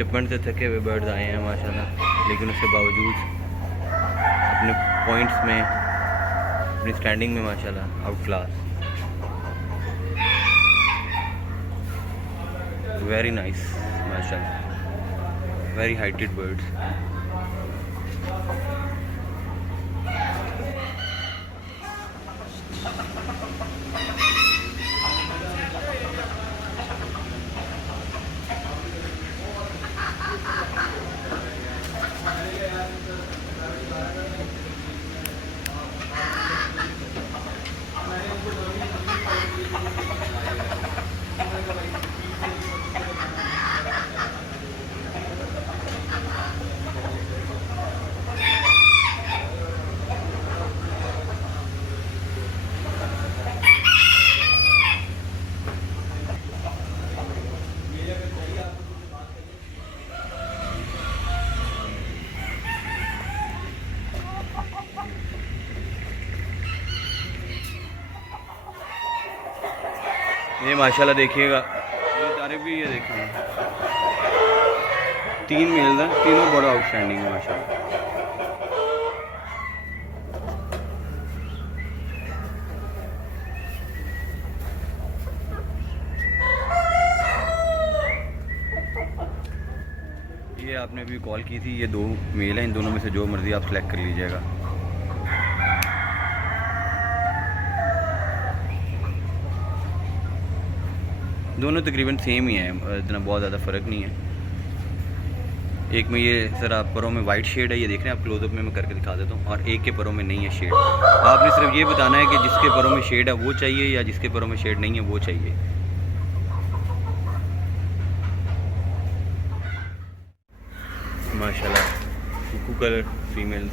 चिपमंट से थके हुए बर्ड्स आए हैं माशाल्लाह, लेकिन उसके बावजूद अपने पॉइंट्स में, अपनी स्टैंडिंग में माशाल्लाह आउट क्लास। वेरी नाइस माशाल्लाह, वेरी हाइटेड बर्ड्स। ये माशाल्लाह देखिएगा, ये तारे भी ये देखिए, 3 मेल हैं, तीनों बड़ा आउटस्टैंडिंग है माशाल्लाह। ये आपने अभी कॉल की थी, ये 2 मेल हैं, इन दोनों में से जो मर्ज़ी आप सेलेक्ट कर लीजिएगा। दोनों तकरीबन सेम ही हैं, इतना बहुत ज़्यादा फ़र्क नहीं है। एक में ये सर आप परों में वाइट शेड है, ये देख रहे हैं आप, क्लोजअप में मैं करके दिखा देता हूँ, और एक के परों में नहीं है शेड। आपने सिर्फ ये बताना है कि जिसके परों में शेड है वो चाहिए या जिसके परों में शेड नहीं है वो चाहिए। माशाल्लाह cuckoo colour female.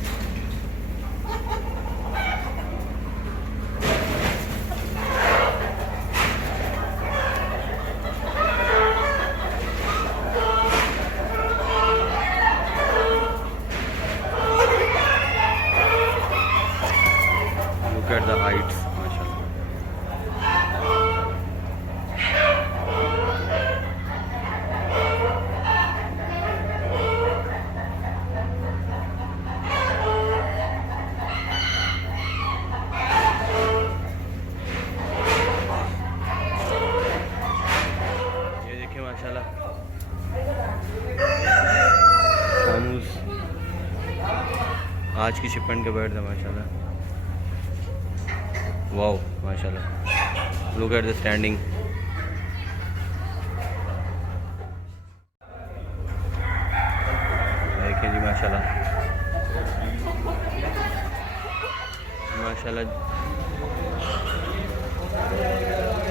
Look at the heights, माशाल्लाह। ये देखिए माशाल्लाह, शामूस आज की शिपमेंट के बर्ड है माशाल्लाह। वाओ माशाल्लाह, लुक एट द स्टैंडिंग। देखिए जी माशाल्लाह, माशाल्लाह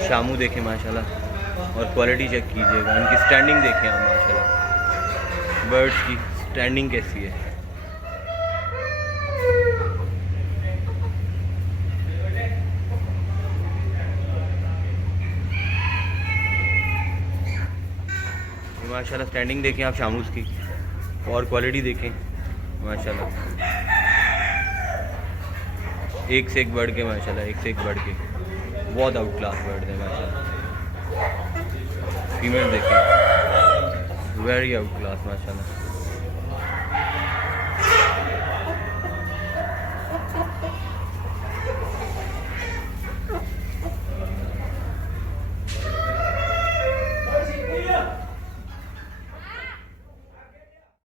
शामू देखें माशाल्लाह, और क्वालिटी चेक कीजिएगा, उनकी स्टैंडिंग देखें आप माशाल्लाह, बर्ड्स की स्टैंडिंग कैसी है। माशाल्लाह स्टैंडिंग देखें आप शामूस की, और क्वालिटी देखें माशाल्लाह, एक से एक बर्ड के माशाल्लाह, एक से एक बर्ड के बहुत आउट क्लास बर्ड है माशाल्लाह। फीमेल देखें वेरी आउट क्लास माशाल्लाह।